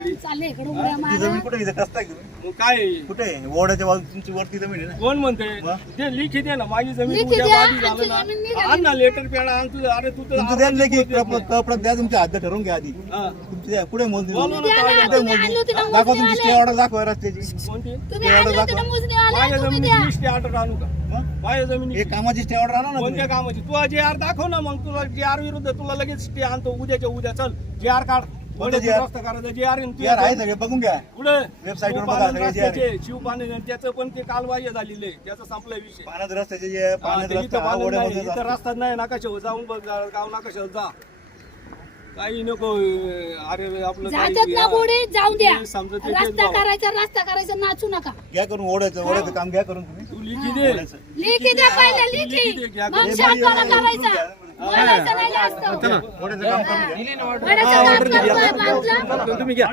जमीन कुठे इथं कसता मग काय? कुठे आहे? ओढ्याच्या बाजू तुमची वरती जमीन आहे ना? कोण म्हणते? वा? ते लिखी दे ना माझी जमीन लिखी उद्या द्या, वादी आमची झालं जमीन ना निघाली. आण ना लेटर पेडा आण तुझं. अरे तू तर तुमचं द्या ना की कपडत द्या तुमच्या हात ठरवून घ्या आधी. हा. तुमची द्या. कुठे मोजणी ना तुम्ही आणली होती ना दाखवा तुमची मोजणीवाले. स्टे ऑर्डर दाखवा रस्त्याची. कोणती? तुम्ही ते आणली order होती ना दाखवा. मोजणीवाले माझ्या तुम्ही द्या. जमिनीची लिस्ट ऑर्डर आणू का? हं? माझ्या जमिनी हे कामाची स्टे ऑर्डर आणा ना कोणत्या तुम्ही. कामाची? तू जे आर दाखव ना मग तुला जे आर विरुद्ध तुला लगेच स्टे आणतो. उद्याच्या उद्या. चल जे आर काढ. कोणतं? रस्ता करायचं जे आर यार आहे सगळे बघून घ्या. पुढे. Website वर बघा, सगळे GR आहे. शिवपाने त्याचं पण ते कालबाह्य झालेलं आहे. त्याचा संपला विषय. पाण्यात रस्त्याचे जे हा, पाण्यात ते इथं रस्ता नाही, इथं रस्ता नाही नकाशावर जाऊन बघ गाव नकाशावर जा. काही नको अरे आपलं जातात ना गोडे जाऊ द्या. ते समजत नाही तेच रस्ता. करायचा रस्ता करायचा नाचू नका. घ्या करून ओढ्याचं ओढ्याचं काम घ्या करून तुम्ही. तू लिखी दे. लिखी द्या पहिले लिखी. मग करायचा. बोलायचं नाही जास्त. ओढ्याचं काम करून घ्या. बाजूला. तुम्ही घ्या.